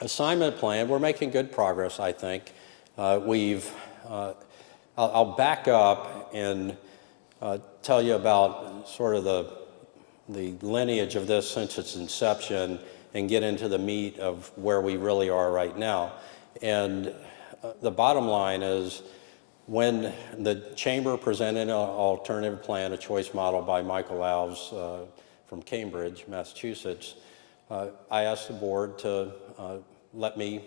assignment plan, we're making good progress, I think. I'll back up and tell you about sort of the lineage of this since its inception and get into the meat of where we really are right now. And the bottom line is, when the Chamber presented an alternative plan, a choice model by Michael Alves from Cambridge, Massachusetts, I asked the board to let me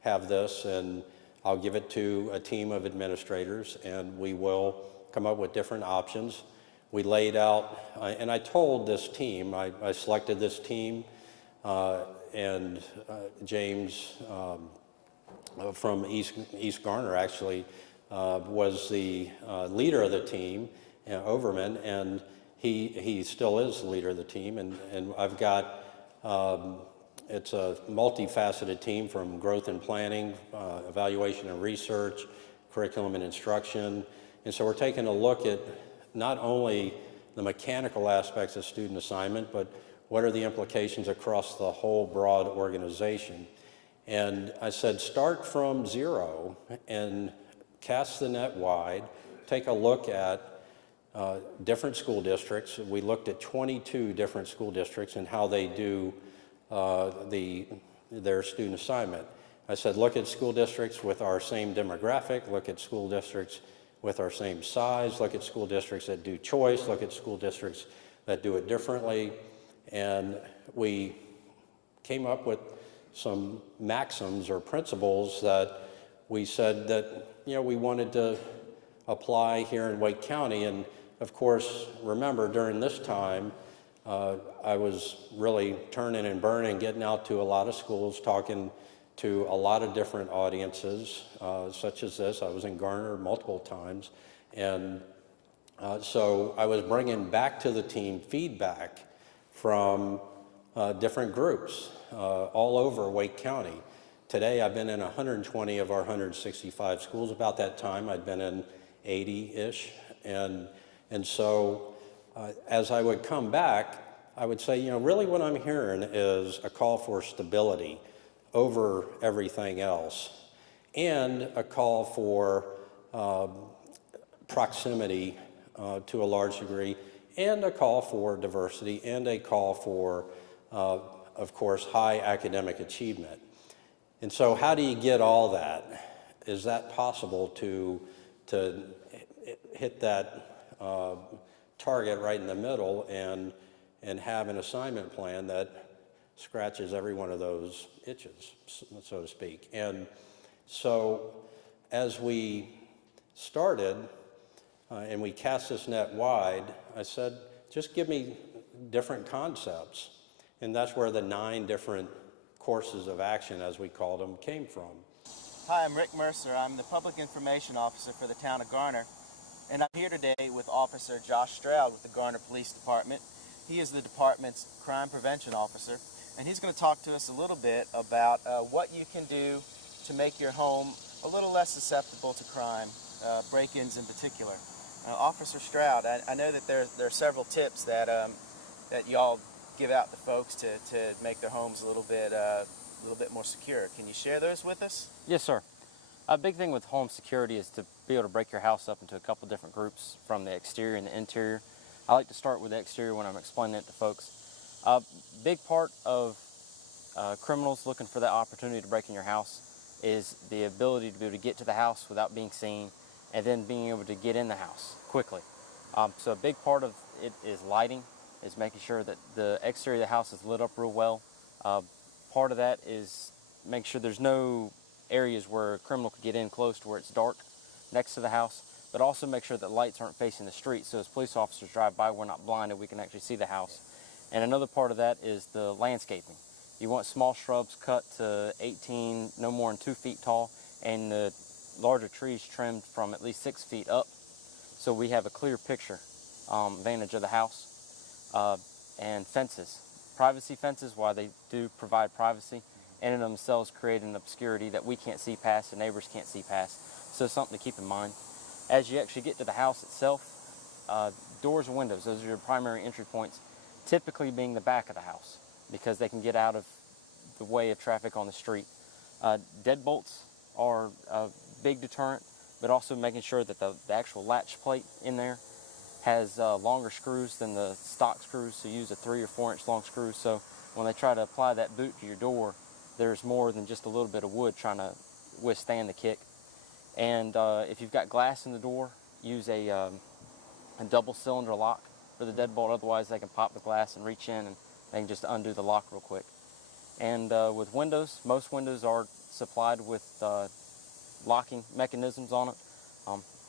have this, and I'll give it to a team of administrators, and we will come up with different options. We laid out, and I told this team, I selected this team, and James from East Garner actually was the leader of the team, Overman, and he still is the leader of the team. And I've got, it's a multifaceted team from growth and planning, evaluation and research, curriculum and instruction. And so we're taking a look at not only the mechanical aspects of student assignment, but what are the implications across the whole broad organization. And I said, start from zero and cast the net wide, take a look at different school districts. We looked at 22 different school districts and how they do their student assignment. I said, look at school districts with our same demographic, look at school districts with our same size, look at school districts that do choice, look at school districts that do it differently. And we came up with some maxims or principles that we said that, you know, we wanted to apply here in Wake County. And of course, remember, during this time, I was really turning and burning, getting out to a lot of schools, talking to a lot of different audiences, such as this. I was in Garner multiple times. And so I was bringing back to the team feedback from different groups all over Wake County. Today, I've been in 120 of our 165 schools. About that time, I'd been in 80-ish. And so as I would come back, I would say, you know, really what I'm hearing is a call for stability over everything else, and a call for proximity to a large degree, and a call for diversity, and a call for, of course, high academic achievement. And so how do you get all that? Is that possible to hit that target right in the middle and have an assignment plan that scratches every one of those itches, so to speak? And so as we started and we cast this net wide, I said, just give me different concepts. And that's where the 9 different courses of action, as we called them, came from. Hi, I'm Rick Mercer. I'm the Public Information Officer for the town of Garner. And I'm here today with Officer Josh Stroud with the Garner Police Department. He is the department's crime prevention officer, and he's going to talk to us a little bit about what you can do to make your home a little less susceptible to crime, break-ins in particular. Officer Stroud, I know that there are several tips that y'all give out to folks to make their homes a little bit more secure. Can you share those with us? Yes, sir. A big thing with home security is to be able to break your house up into a couple different groups, from the exterior and the interior. I like to start with the exterior when I'm explaining it to folks. A big part of criminals looking for that opportunity to break in your house is the ability to be able to get to the house without being seen, and then being able to get in the house quickly. So a big part of it is lighting, is making sure that the exterior of the house is lit up real well. Part of that is make sure there's no areas where a criminal could get in close to where it's dark next to the house, but also make sure that lights aren't facing the street, so as police officers drive by, we're not blinded, we can actually see the house. And another part of that is the landscaping. You want small shrubs cut to 18, no more than 2 feet tall, and the larger trees trimmed from at least 6 feet up, so we have a clear picture advantage of the house. And fences. Privacy fences, while they do provide privacy, and in themselves create an obscurity that we can't see past, the neighbors can't see past, so something to keep in mind. As you actually get to the house itself, doors and windows, those are your primary entry points, typically being the back of the house, because they can get out of the way of traffic on the street. Deadbolts are a big deterrent, but also making sure that the actual latch plate in there has longer screws than the stock screws, so use a 3 or 4 inch long screw, so when they try to apply that boot to your door, there's more than just a little bit of wood trying to withstand the kick. And if you've got glass in the door, use a double cylinder lock for the deadbolt, otherwise they can pop the glass and reach in and they can just undo the lock real quick. And with windows, most windows are supplied with locking mechanisms on it.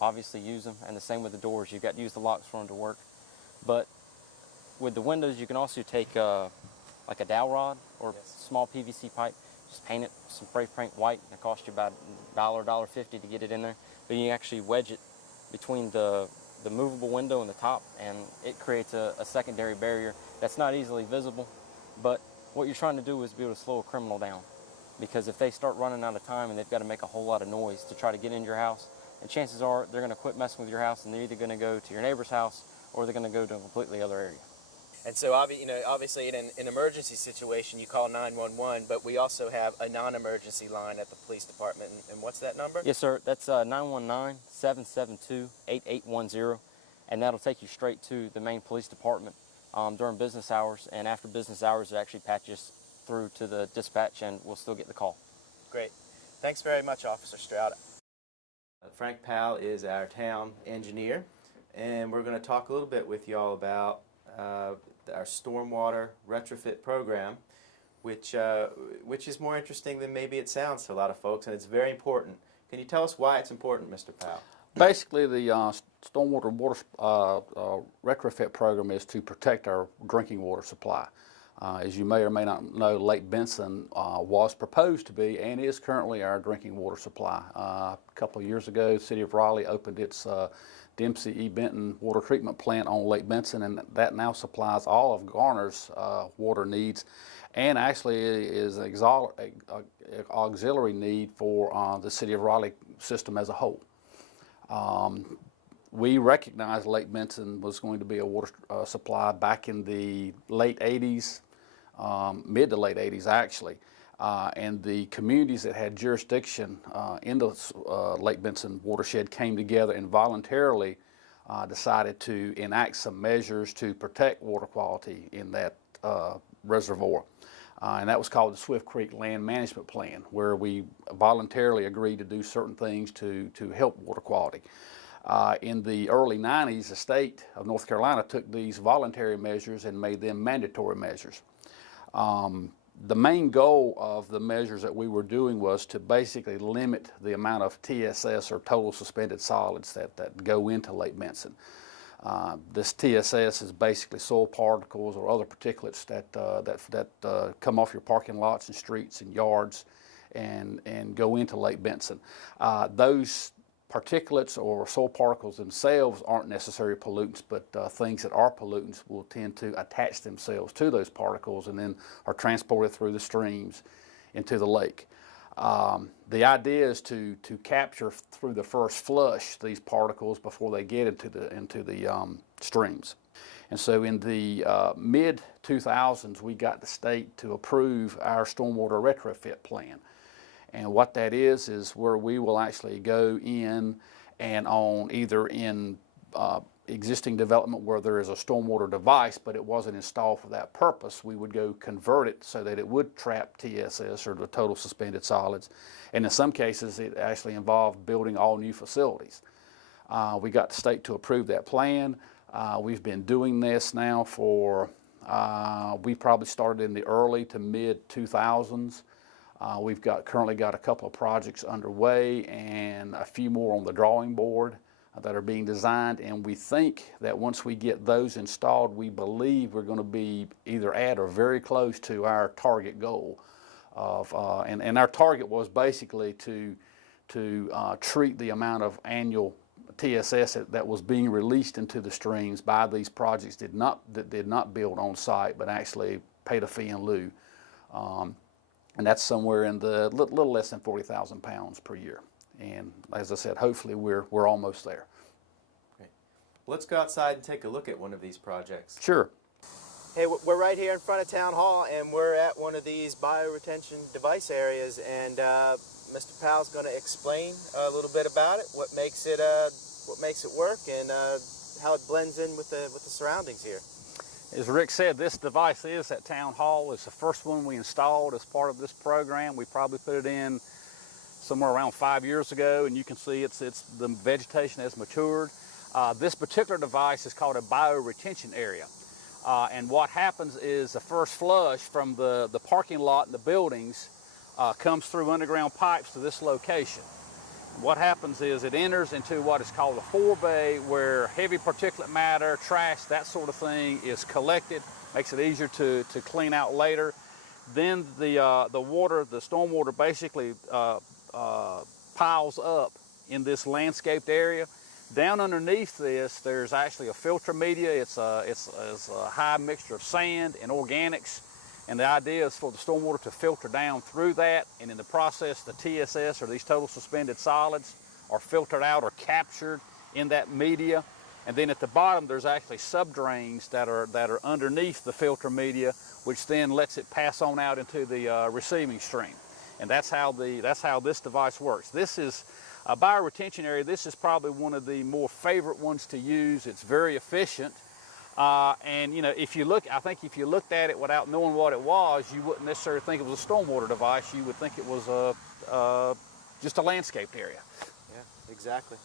Obviously use them, and the same with the doors. You've got to use the locks for them to work. But with the windows, you can also take like a dowel rod or small PVC pipe, just paint it some spray paint white. It costs you about $1, $1.50 to get it in there. But you actually wedge it between the movable window and the top, and it creates a secondary barrier that's not easily visible. But what you're trying to do is be able to slow a criminal down, because if they start running out of time and they've got to make a whole lot of noise to try to get into your house, and chances are they're going to quit messing with your house, and they're either going to go to your neighbor's house or they're going to go to a completely other area. And so, obviously, in an emergency situation, you call 911, but we also have a non-emergency line at the police department. And what's that number? Yes, sir. That's 919-772-8810, and that'll take you straight to the main police department during business hours. And after business hours, it actually patches through to the dispatch, and we'll still get the call. Great. Thanks very much, Officer Stroud. Frank Powell is our town engineer, and we're going to talk a little bit with y'all about our stormwater retrofit program, which is more interesting than maybe it sounds to a lot of folks, and it's very important. Can you tell us why it's important, Mr. Powell? Basically, the stormwater water retrofit program is to protect our drinking water supply. As you may or may not know, Lake Benson was proposed to be and is currently our drinking water supply. A couple of years ago, the City of Raleigh opened its Dempsey E. Benton water treatment plant on Lake Benson, and that now supplies all of Garner's water needs, and actually is an auxiliary need for the City of Raleigh system as a whole. We recognized Lake Benson was going to be a water supply back in the late 80s, mid to late 80s actually, and the communities that had jurisdiction in the Lake Benson watershed came together and voluntarily decided to enact some measures to protect water quality in that reservoir. And that was called the Swift Creek Land Management Plan, where we voluntarily agreed to do certain things to help water quality. In the early 90s, the state of North Carolina took these voluntary measures and made them mandatory measures. The main goal of the measures that we were doing was to basically limit the amount of TSS, or total suspended solids, that go into Lake Benson. This TSS is basically soil particles or other particulates that come off your parking lots and streets and yards and go into Lake Benson. Those particulates or soil particles themselves aren't necessary pollutants, but things that are pollutants will tend to attach themselves to those particles and then are transported through the streams into the lake. The idea is to capture through the first flush these particles before they get into the streams. And so in the mid-2000s, we got the state to approve our stormwater retrofit plan. And what that is where we will actually go in and on either in existing development where there is a stormwater device but it wasn't installed for that purpose, we would go convert it so that it would trap TSS, or the total suspended solids. And in some cases it actually involved building all new facilities. We got the state to approve that plan. We've been doing this now for, we probably started in the early to mid-2000s. We've currently got a couple of projects underway and a few more on the drawing board that are being designed, and we think that once we get those installed, we believe we're going to be either at or very close to our target goal of, and our target was basically to treat the amount of annual TSS that was being released into the streams by these projects that did not build on site but actually paid a fee in lieu. And that's somewhere in the little less than 40,000 pounds per year. And as I said, hopefully we're almost there. Great. Let's go outside and take a look at one of these projects. Sure. Hey, we're right here in front of Town Hall, and we're at one of these bioretention device areas, and Mr. Powell's going to explain a little bit about it, what makes it work, and how it blends in with the surroundings here. As Rick said, this device is at Town Hall. It's the first one we installed as part of this program. We probably put it in somewhere around 5 years ago, and you can see the vegetation has matured. This particular device is called a bioretention area. And what happens is the first flush from the parking lot and the buildings comes through underground pipes to this location. What happens is it enters into what is called a forebay, where heavy particulate matter, trash, that sort of thing is collected, makes it easier to clean out later. Then the water, the stormwater basically piles up in this landscaped area. Down underneath this, there's actually a filter media. It's a high mixture of sand and organics, and the idea is for the stormwater to filter down through that, and in the process, the TSS, or these total suspended solids, are filtered out or captured in that media. And then at the bottom, there's actually subdrains that are underneath the filter media, which then lets it pass on out into the receiving stream. And that's how this device works. This is a bioretention area. This is probably one of the more favorite ones to use. It's very efficient. And you know, I think if you looked at it without knowing what it was, you wouldn't necessarily think it was a stormwater device. You would think it was just a landscaped area. Yeah, exactly.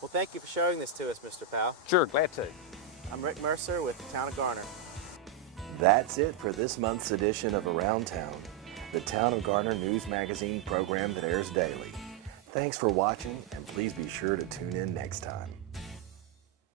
Well, thank you for showing this to us, Mr. Powell. Sure, glad to. I'm Rick Mercer with the Town of Garner. That's it for this month's edition of Around Town, the Town of Garner news magazine program that airs daily. Thanks for watching, and please be sure to tune in next time.